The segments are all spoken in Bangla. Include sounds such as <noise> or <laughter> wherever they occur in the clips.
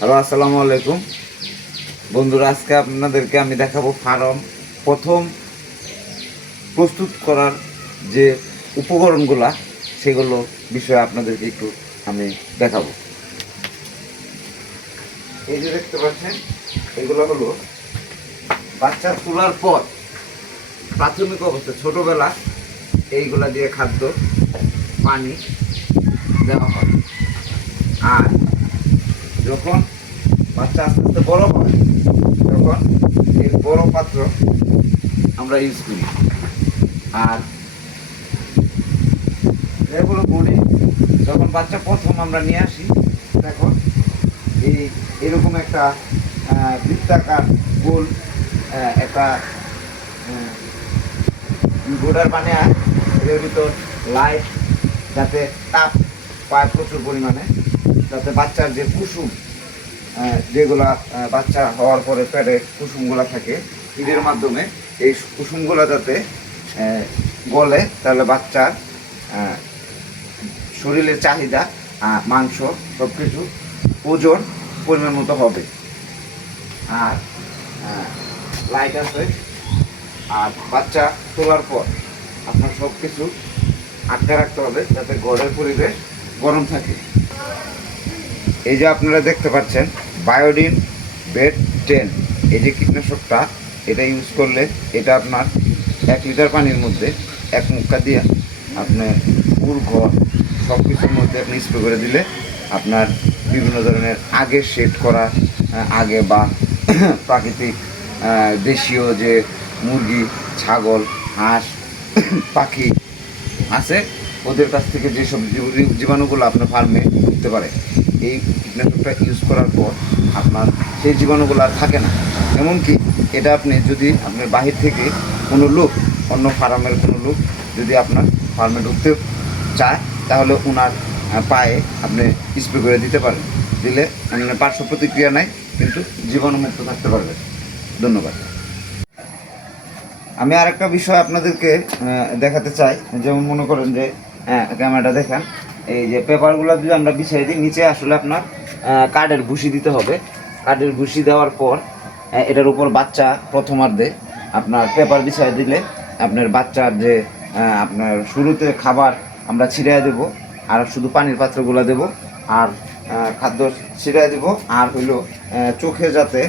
হ্যালো, আসসালামু আলাইকুম। বন্ধুরা, আজকে আপনাদেরকে আমি দেখাবো ফার্ম। প্রথম প্রস্তুত করার যে উপকরণগুলা, সেগুলো বিষয়ে আপনাদেরকে একটু আমি দেখাবো। এই যে দেখতে পাচ্ছেন, এগুলো হলো বাচ্চা তোলার পর প্রাথমিক অবস্থা, ছোটবেলা এইগুলা দিয়ে খাদ্য, পানি দেওয়া হয়। আর যখন বাচ্চা আস্তে আস্তে বড় হয়, তখন এর বড় পাত্র আমরা ইউজ করি। আর এগুলো বলি যখন বাচ্চা প্রথম আমরা নিয়ে আসি, তখন এই এরকম একটা বৃত্তাকার গোল একটা গোডার বানিয়ে এর ভিতর লাইট যাতে তাপ পায় প্রচুর পরিমাণে। যাতে বাচ্চার যে কুসুম আহ, যেগুলা বাচ্চা হওয়ার পরে পেটে কুসুমগুলা থাকে ঈদের মাধ্যমে এই কুসুমগুলা যাতে গলে তাহলে বাচ্চার শরীরের চাহিদা মাংস সব কিছু ওজন পরিমাণ মতো হবে। আর লাইট আছে। আর বাচ্চা তোলার পর আপনার সব কিছু আটকে রাখতে হবে যাতে ঘরের পরিবেশ গরম থাকে। এই যে আপনারা দেখতে পাচ্ছেন, বায়োডিন বেড টেন, এই যে কীটনাশকটা, এটা ইউজ করলে এটা আপনার এক লিটার পানির মধ্যে এক মুক্কা দিয়ে আপনার পুর ঘর সব কিছুর মধ্যে আপনি স্প্রে করে দিলে আপনার বিভিন্ন ধরনের আগে সেট করা আগে বা <clears throat> প্রাকৃতিক দেশীয় যে মুরগি, ছাগল, হাঁস, <clears throat> পাখি আছে ওদের কাছ থেকে যেসব জীবাণুগুলো আপনার ফার্মে ঢুকতে পারে, এই কীটনাশকটা ইউজ করার পর আপনার সেই জীবাণুগুলো আর থাকে না। এমনকি এটা আপনি যদি আপনার বাহির থেকে কোনো লোক, অন্য ফার্মের কোনো লোক যদি আপনার ফার্মে ঢুকতে চায়, তাহলে ওনার পায়ে আপনি স্প্রে করে দিতে পারেন। দিলে পার্শ্ব প্রতিক্রিয়া নাই, কিন্তু জীবাণুমুক্ত থাকতে পারবে। ধন্যবাদ। আমি আরেকটা বিষয় আপনাদেরকে দেখাতে চাই। যেমন মনে করেন যে হ্যাঁ, ক্যামেরাটা দেখান। এই যে পেপারগুলো যদি আমরা বিছিয়ে দিই নিচে আসলে আপনার কার্ডের ভুসি দিতে হবে। কার্ডের ভুসি দেওয়ার পর এটার উপর বাচ্চা প্রথমার্ধে আপনার পেপার বিছিয়ে দিলে আপনার বাচ্চার যে আপনার শুরুতে খাবার আমরা ছিড়িয়ে দেবো আর শুধু পানির পাত্রগুলো দেবো আর খাদ্য ছিড়িয়ে দেবো আর হইল চোখে যাতে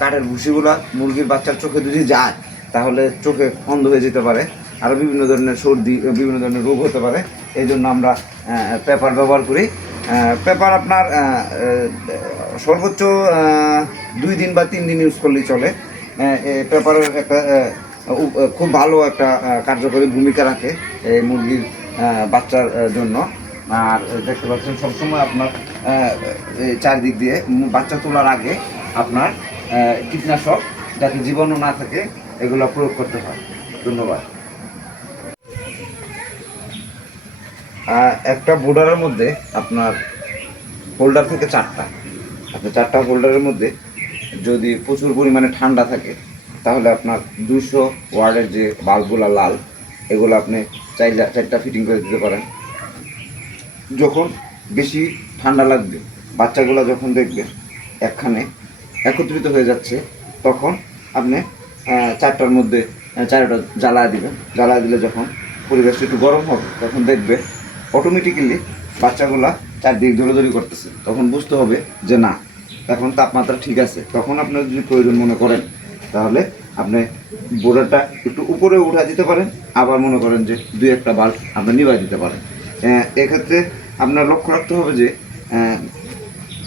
কাঠের ভুসিগুলা মুরগির বাচ্চার চোখে যদি যায় তাহলে চোখে অন্ধ হয়ে যেতে পারে। আরও বিভিন্ন ধরনের সর্দি, বিভিন্ন ধরনের রোগ হতে পারে। এই জন্য আমরা পেপার ব্যবহার করি। পেপার আপনার সর্বোচ্চ দুই দিন বা তিন দিন ইউজ করলেই চলে। পেপারের একটা খুব ভালো একটা কার্যকরী ভূমিকা রাখে এই মুরগির বাচ্চার জন্য। আর দেখতে পাচ্ছেন, সবসময় আপনার চারদিক দিয়ে বাচ্চা তোলার আগে আপনার কীটনাশক যাতে জীবাণু না থাকে, এগুলো প্রয়োগ করতে হয়। ধন্যবাদ। একটা বোর্ডারের মধ্যে আপনার হোল্ডার থেকে চারটা। আপনার চারটা হোল্ডারের মধ্যে যদি প্রচুর পরিমাণে ঠান্ডা থাকে, তাহলে আপনার দুশো ওয়ার্ডের যে বাল্বগুলো লাল, এগুলো আপনি চাইলে চারটা ফিটিং করে দিতে পারেন। যখন বেশি ঠান্ডা লাগবে, বাচ্চাগুলো যখন দেখবে একখানে একত্রিত হয়ে যাচ্ছে, তখন আপনি চারটার মধ্যে চারটা জ্বালায় দিবেন। জ্বালায় দিলে যখন পরিবেশটা একটু গরম হবে, তখন দেখবে অটোমেটিক্যালি বাচ্চাগুলা চারদিক দৌড়াদৌড়ি করতেছে। তখন বুঝতে হবে যে না এখন তাপমাত্রা ঠিক আছে। তখন আপনার যদি প্রয়োজন মনে করেন তাহলে আপনি বোর্ডারটা একটু উপরে উঠা দিতে পারেন আবার মনে করেন যে দুই একটা বাল্ব আপনি নিভাই দিতে পারেন। আহ, এক্ষেত্রে আপনার লক্ষ্য রাখতে হবে যে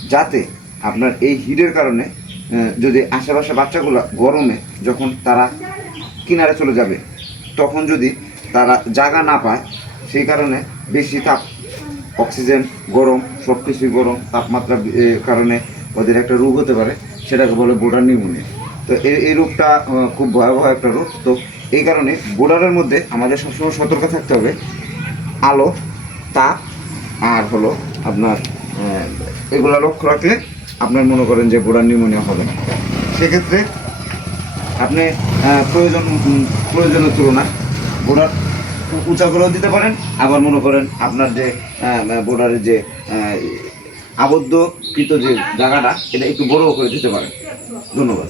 যাতে আপনার এই হিটের কারণে যদি আশেপাশে বাচ্চাগুলো গরমে যখন তারা কিনারে চলে যাবে তখন যদি তারা জায়গা না পায় সেই কারণে বেশি তাপ, অক্সিজেন গরম সব কিছুই গরম, তাপমাত্রা কারণে ওদের একটা রোগ হতে পারে, সেটাকে বলে বোর্ডার নিউমোনিয়া। তো এই এই রোগটা খুব ভয়াবহ একটা রোগ। তো এই কারণে বোর্ডারের মধ্যে আমাদের সবসময় সতর্ক থাকতে হবে। আলো, তাপ, আর হলো আপনার এগুলো লক্ষ্য রাখলে আপনার মনে করেন যে বোর্ডার নিউমোনিয়া হবে না। সেক্ষেত্রে আপনি প্রয়োজন, প্রয়োজনের তুলনায় বোর্ডার উঁচা করেও দিতে পারেন। আবার মনে করেন আপনার যে বোর্ডারের যে আবদ্ধকৃত যে জায়গাটা, এটা একটু বড়ও করে দিতে পারেন। ধন্যবাদ।